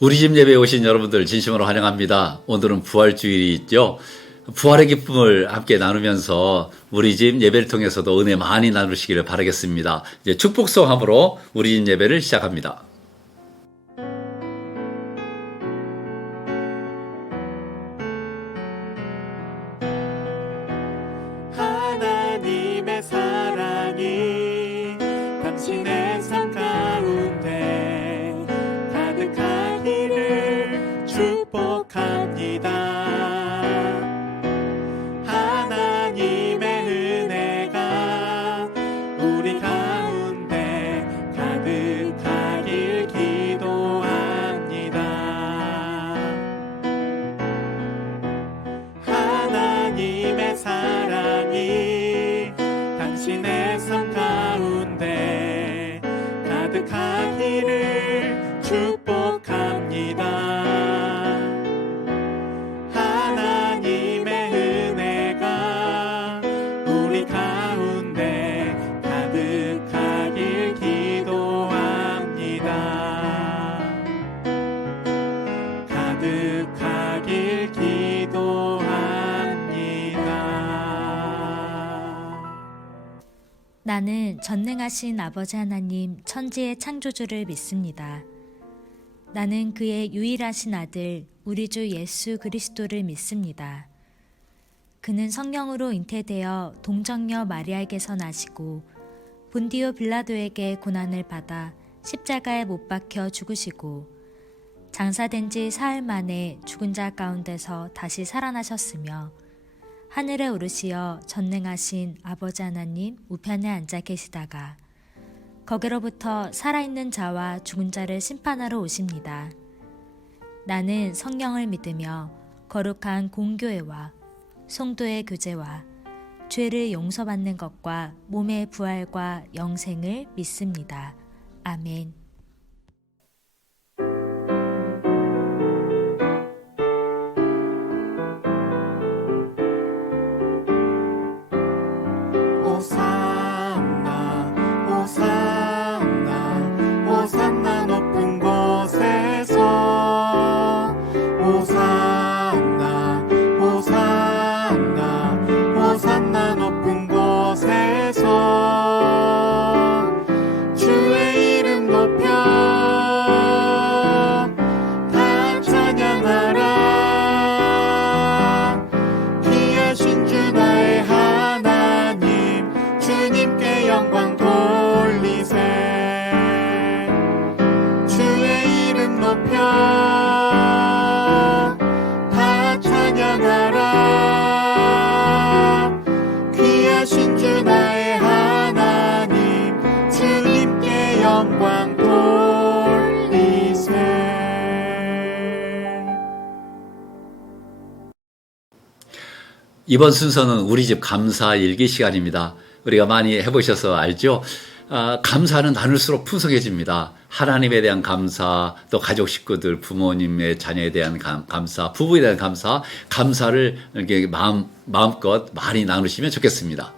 우리 집 예배에 오신 여러분들 진심으로 환영합니다. 오늘은 부활주일이 있죠. 부활의 기쁨을 함께 나누면서 우리 집 예배를 통해서도 은혜 많이 나누시기를 바라겠습니다. 이제 축복성함으로 우리 집 예배를 시작합니다. 하나님의 사랑이 당신의 삶 가운데 가득하기를 축복합니다. 하나님의 은혜가 우리 가운데 가득하길 기도합니다. 하나님의 사랑이 당신의 삶 가운데 가득하기를 축복합니다. 하나님의 은혜가 우리 가운데 가득하길 기도합니다. 가득하길 기도합니다. 나는 전능하신 아버지 하나님 천지의 창조주를 믿습니다. 나는 그의 유일하신 아들 우리 주 예수 그리스도를 믿습니다. 그는 성령으로 잉태되어 동정녀 마리아에게서 나시고 본디오 빌라도에게 고난을 받아 십자가에 못 박혀 죽으시고 장사된 지 사흘 만에 죽은 자 가운데서 다시 살아나셨으며 하늘에 오르시어 전능하신 아버지 하나님 우편에 앉아 계시다가 거기로부터 살아있는 자와 죽은 자를 심판하러 오십니다. 나는 성령을 믿으며 거룩한 공교회와 성도의 교제와 죄를 용서받는 것과 몸의 부활과 영생을 믿습니다. 아멘. 호산나 호산나 호산나 높은 곳에서 호산나 호산나 호산나 높은 곳에서 주의 이름 높여 다 찬양하라. 귀하신 주 나의 하나님 주님께 영광 돌리세. 주의 이름 높여 다 찬양하라. 귀하신 주 나의 하나님 주님께 영광 돌리세. 이번 순서는 우리 집 감사 일기 시간입니다. 우리가 많이 해보셔서 알죠? 감사는 나눌수록 풍성해집니다. 하나님에 대한 감사, 또 가족 식구들, 부모님의 자녀에 대한 감사, 부부에 대한 감사, 감사를 이렇게 마음껏 많이 나누시면 좋겠습니다.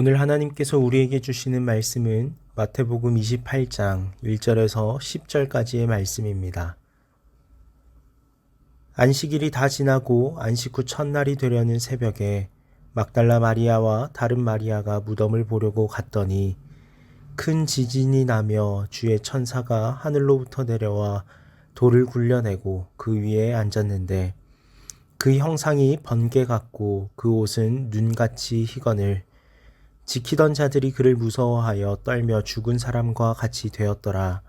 오늘 하나님께서 우리에게 주시는 말씀은 마태복음 28장 1절에서 10절까지의 말씀입니다. 안식일이 다 지나고 안식 후 첫날이 되려는 새벽에 막달라 마리아와 다른 마리아가 무덤을 보려고 갔더니 큰 지진이 나며 주의 천사가 하늘로부터 내려와 돌을 굴려내고 그 위에 앉았는데 그 형상이 번개 같고 그 옷은 눈같이 희거늘 지키던 자들이 그를 무서워하여 떨며 죽은 사람과 같이 되었더라.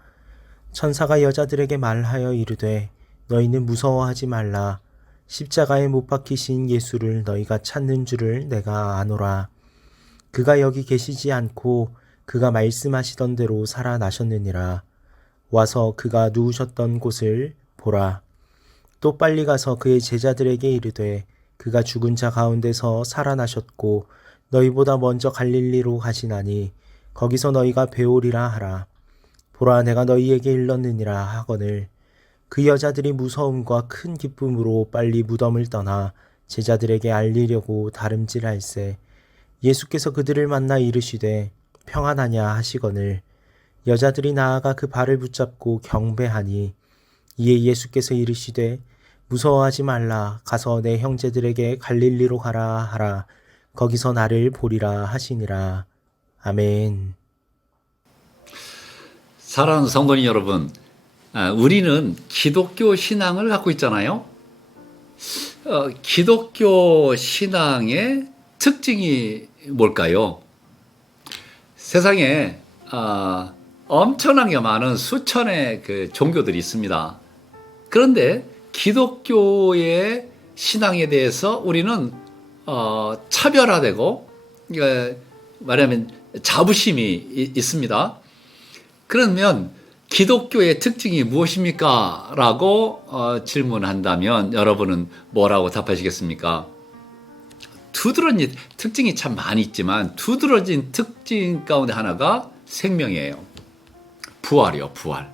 천사가 여자들에게 말하여 이르되 너희는 무서워하지 말라. 십자가에 못 박히신 예수를 너희가 찾는 줄을 내가 아노라. 그가 여기 계시지 않고 그가 말씀하시던 대로 살아나셨느니라. 와서 그가 누우셨던 곳을 보라. 또 빨리 가서 그의 제자들에게 이르되 그가 죽은 자 가운데서 살아나셨고 너희보다 먼저 갈릴리로 가시나니 거기서 너희가 배우리라 하라. 보라 내가 너희에게 일렀느니라 하거늘 그 여자들이 무서움과 큰 기쁨으로 빨리 무덤을 떠나 제자들에게 알리려고 다름질할세 예수께서 그들을 만나 이르시되 평안하냐 하시거늘 여자들이 나아가 그 발을 붙잡고 경배하니 이에 예수께서 이르시되 무서워하지 말라 가서 내 형제들에게 갈릴리로 가라 하라 거기서 나를 보리라 하시니라. 아멘. 사랑하는 성도님 여러분, 우리는 기독교 신앙을 갖고 있잖아요. 기독교 신앙의 특징이 뭘까요? 세상에 엄청나게 많은 수천의 그 종교들이 있습니다. 그런데 기독교의 신앙에 대해서 우리는 차별화되고 말하면 자부심이 있습니다. 그러면 기독교의 특징이 무엇입니까? 라고 질문한다면 여러분은 뭐라고 답하시겠습니까? 두드러진 특징이 참 많이 있지만 두드러진 특징 가운데 하나가 생명이에요. 부활이요, 부활.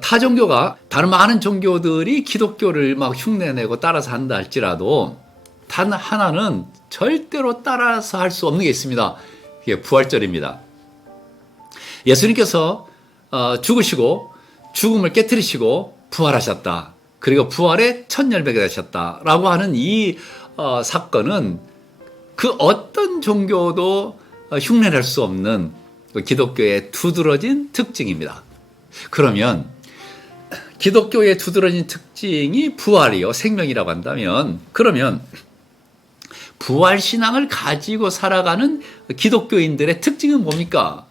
타 종교가 다른 많은 종교들이 기독교를 막 흉내내고 따라서 한다 할지라도 단 하나는 절대로 따라서 할 수 없는 게 있습니다. 그게 부활절입니다. 예수님께서 죽으시고 죽음을 깨뜨리시고 부활하셨다. 그리고 부활의 첫 열매가 되셨다라고 하는 이 사건은 그 어떤 종교도 흉내낼 수 없는 기독교의 두드러진 특징입니다. 그러면 기독교의 두드러진 특징이 부활이요 생명이라고 한다면 그러면 부활신앙을 가지고 살아가는 기독교인들의 특징은 뭡니까?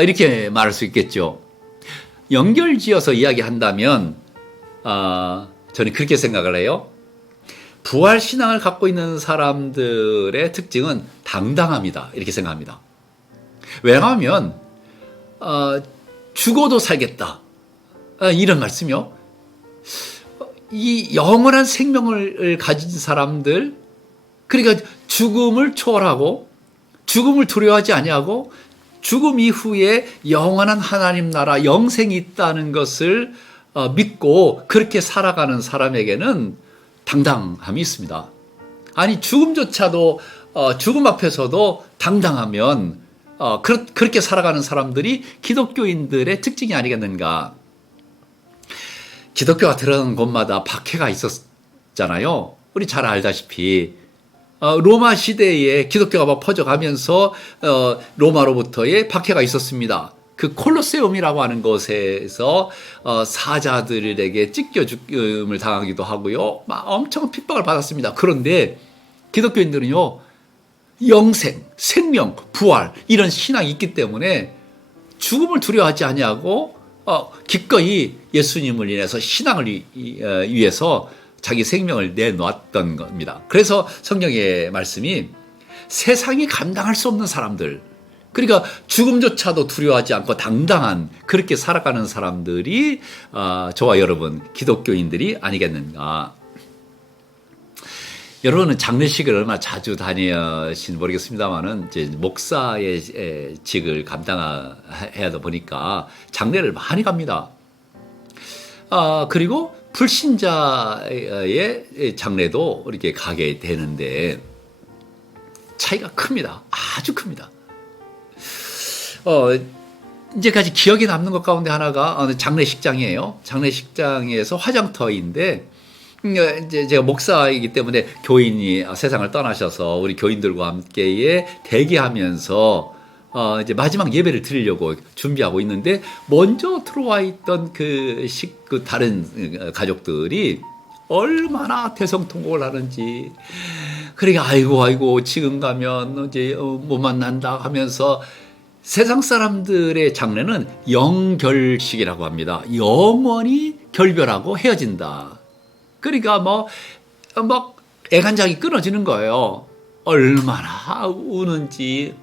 이렇게 말할 수 있겠죠. 연결지어서 이야기한다면 저는 그렇게 생각을 해요. 부활신앙을 갖고 있는 사람들의 특징은 당당합니다. 이렇게 생각합니다. 왜냐하면 죽어도 살겠다. 이런 말씀이요. 이 영원한 생명을 가진 사람들, 그러니까 죽음을 초월하고 죽음을 두려워하지 아니하고 죽음 이후에 영원한 하나님 나라 영생이 있다는 것을 믿고 그렇게 살아가는 사람에게는 당당함이 있습니다. 아니 죽음조차도 죽음 앞에서도 당당하면 그렇게 살아가는 사람들이 기독교인들의 특징이 아니겠는가. 기독교가 들어간 곳마다 박해가 있었잖아요. 우리 잘 알다시피 로마 시대에 기독교가 막 퍼져가면서 로마로부터의 박해가 있었습니다. 그 콜로세움이라고 하는 곳에서 사자들에게 찢겨 죽음을 당하기도 하고요. 막 엄청 핍박을 받았습니다. 그런데 기독교인들은요. 영생, 생명, 부활 이런 신앙이 있기 때문에 죽음을 두려워하지 아니하고 기꺼이 예수님을 인해서 신앙을 위해서 자기 생명을 내놓았던 겁니다. 그래서 성경의 말씀이 세상이 감당할 수 없는 사람들, 그러니까 죽음조차도 두려워하지 않고 당당한 그렇게 살아가는 사람들이 저와 여러분 기독교인들이 아니겠는가. 여러분은 장례식을 얼마나 자주 다니시는지 모르겠습니다만은 이제 목사의 직을 감당해야 하다 보니까 장례를 많이 갑니다. 그리고 불신자의 장례도 이렇게 가게 되는데 차이가 큽니다. 아주 큽니다. 이제까지 기억에 남는 것 가운데 하나가 장례식장이에요. 장례식장에서 화장터인데, 이제 제가 목사이기 때문에 교인이 세상을 떠나셔서 우리 교인들과 함께 대기하면서 이제 마지막 예배를 드리려고 준비하고 있는데, 먼저 들어와 있던 그 다른 가족들이 얼마나 대성통곡을 하는지. 그러니까 아이고 지금 가면 이제 못 만난다 하면서, 세상 사람들의 장례는 영결식이라고 합니다. 영원히 결별하고 헤어진다. 그러니까 막 애간장이 끊어지는 거예요. 얼마나 우는지.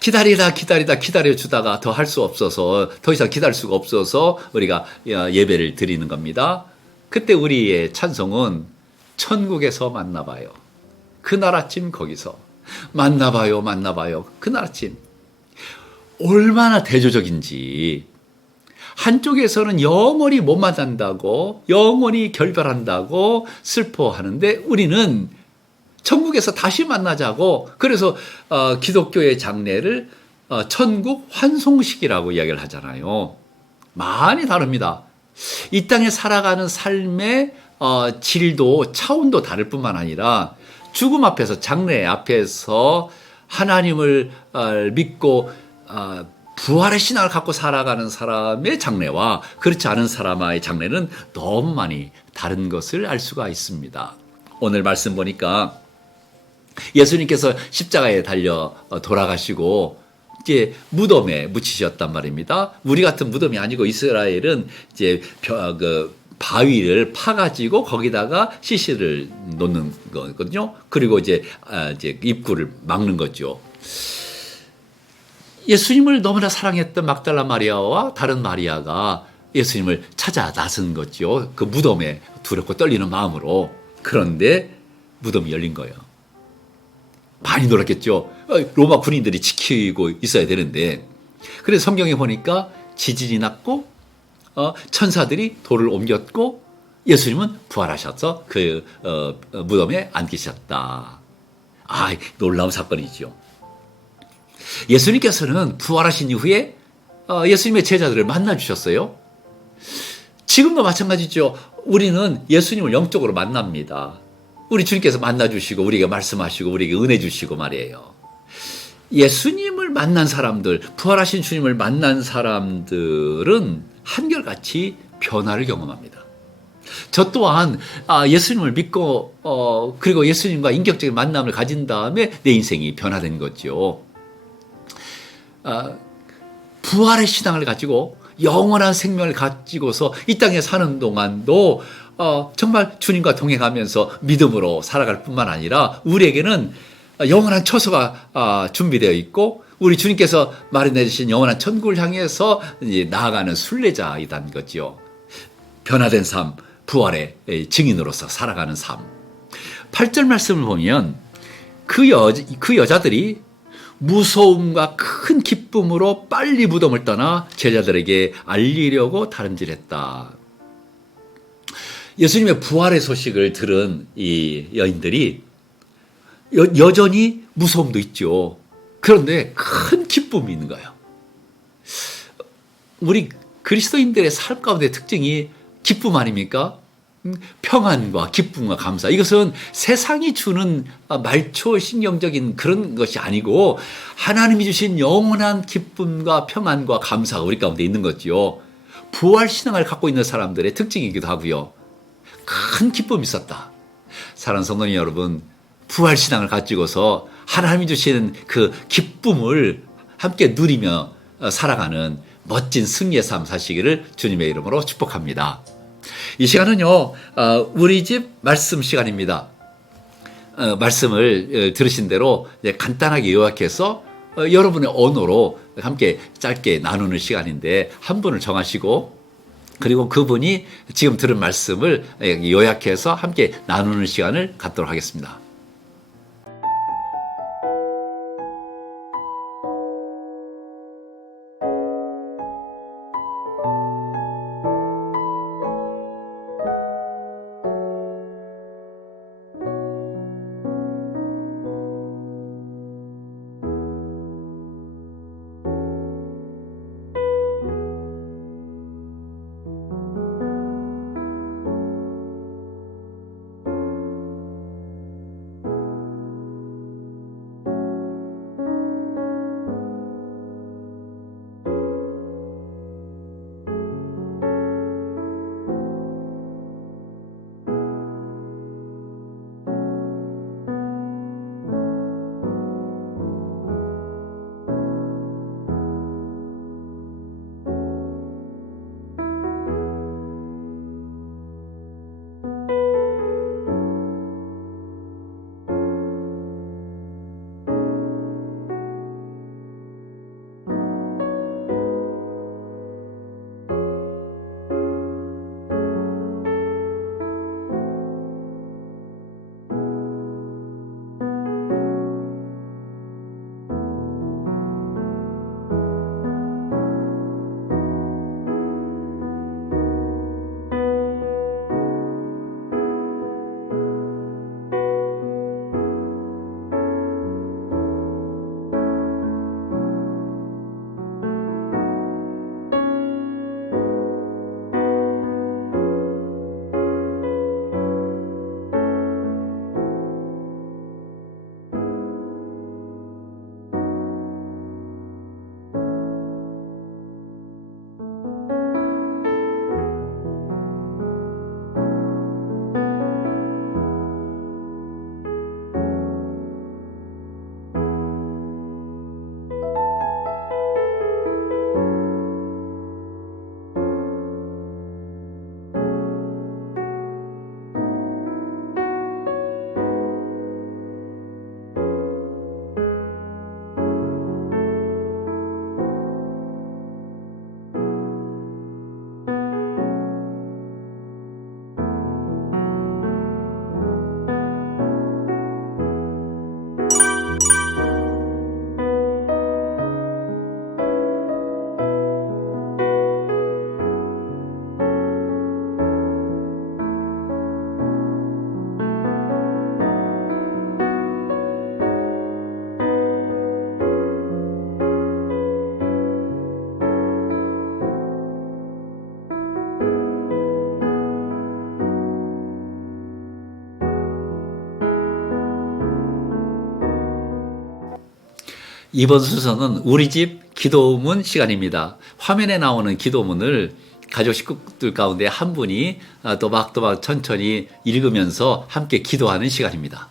기다려주다가 더 할 수 없어서, 더 이상 기다릴 수가 없어서 우리가 예배를 드리는 겁니다. 그때 우리의 찬송은 천국에서 만나봐요. 그날 아침 거기서 만나봐요. 그날 아침. 얼마나 대조적인지. 한쪽에서는 영원히 못 만난다고, 영원히 결별한다고 슬퍼하는데, 우리는 천국에서 다시 만나자고. 그래서 기독교의 장례를 천국 환송식이라고 이야기를 하잖아요. 많이 다릅니다. 이 땅에 살아가는 삶의 질도 차원도 다를 뿐만 아니라, 죽음 앞에서, 장례 앞에서 하나님을 믿고 부활의 신앙을 갖고 살아가는 사람의 장례와 그렇지 않은 사람의 장례는 너무 많이 다른 것을 알 수가 있습니다. 오늘 말씀 보니까 예수님께서 십자가에 달려 돌아가시고 이제 무덤에 묻히셨단 말입니다. 우리 같은 무덤이 아니고, 이스라엘은 이제 바위를 파가지고 거기다가 시신을 놓는 거거든요. 그리고 이제 입구를 막는 거죠. 예수님을 너무나 사랑했던 막달라 마리아와 다른 마리아가 예수님을 찾아 나선 거죠. 그 무덤에 두렵고 떨리는 마음으로. 그런데 무덤이 열린 거예요. 많이 놀랐겠죠. 로마 군인들이 지키고 있어야 되는데. 그래서 성경에 보니까 지진이 났고, 천사들이 돌을 옮겼고, 예수님은 부활하셔서 그 무덤에 앉으셨다. 놀라운 사건이죠. 예수님께서는 부활하신 이후에 예수님의 제자들을 만나주셨어요. 지금도 마찬가지죠. 우리는 예수님을 영적으로 만납니다. 우리 주님께서 만나주시고, 우리에게 말씀하시고, 우리에게 은혜 주시고 말이에요. 예수님을 만난 사람들, 부활하신 주님을 만난 사람들은 한결같이 변화를 경험합니다. 저 또한 예수님을 믿고 그리고 예수님과 인격적인 만남을 가진 다음에 내 인생이 변화된 거죠. 부활의 신앙을 가지고 영원한 생명을 가지고서 이 땅에 사는 동안도 정말 주님과 동행하면서 믿음으로 살아갈 뿐만 아니라, 우리에게는 영원한 처소가 준비되어 있고, 우리 주님께서 마련해 주신 영원한 천국을 향해서 이제 나아가는 순례자이란 거죠. 변화된 삶, 부활의 증인으로서 살아가는 삶. 8절 말씀을 보면 그 여자들이 무서움과 큰 기쁨으로 빨리 무덤을 떠나 제자들에게 알리려고 다름질했다. 예수님의 부활의 소식을 들은 이 여인들이 여전히 무서움도 있죠. 그런데 큰 기쁨이 있는 거예요. 우리 그리스도인들의 삶 가운데 특징이 기쁨 아닙니까? 평안과 기쁨과 감사. 이것은 세상이 주는 말초 신경적인 그런 것이 아니고, 하나님이 주신 영원한 기쁨과 평안과 감사가 우리 가운데 있는 거지요. 부활 신앙을 갖고 있는 사람들의 특징이기도 하고요. 큰 기쁨이 있었다. 사랑하는 성도님 여러분, 부활 신앙을 가지고서 하나님이 주시는 그 기쁨을 함께 누리며 살아가는 멋진 승리의 삶 사시기를 주님의 이름으로 축복합니다. 이 시간은요, 우리 집 말씀 시간입니다. 말씀을 들으신 대로 간단하게 요약해서 여러분의 언어로 함께 짧게 나누는 시간인데, 한 분을 정하시고, 그리고 그분이 지금 들은 말씀을 요약해서 함께 나누는 시간을 갖도록 하겠습니다. 이번 순서는 우리 집 기도문 시간입니다. 화면에 나오는 기도문을 가족 식구들 가운데 한 분이 또박또박 천천히 읽으면서 함께 기도하는 시간입니다.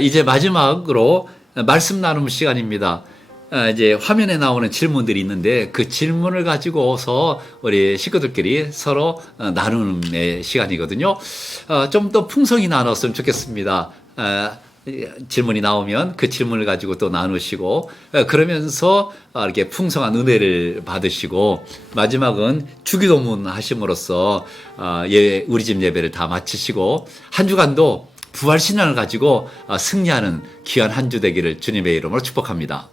이제 마지막으로 말씀 나눔 시간입니다. 이제 화면에 나오는 질문들이 있는데 그 질문을 가지고서 우리 식구들끼리 서로 나누는 시간이거든요. 좀 더 풍성히 나눴으면 좋겠습니다. 질문이 나오면 그 질문을 가지고 또 나누시고 그러면서 이렇게 풍성한 은혜를 받으시고 마지막은 주기도문 하심으로써 우리 집 예배를 다 마치시고 한 주간도 부활신앙을 가지고 승리하는 귀한 한 주 되기를 주님의 이름으로 축복합니다.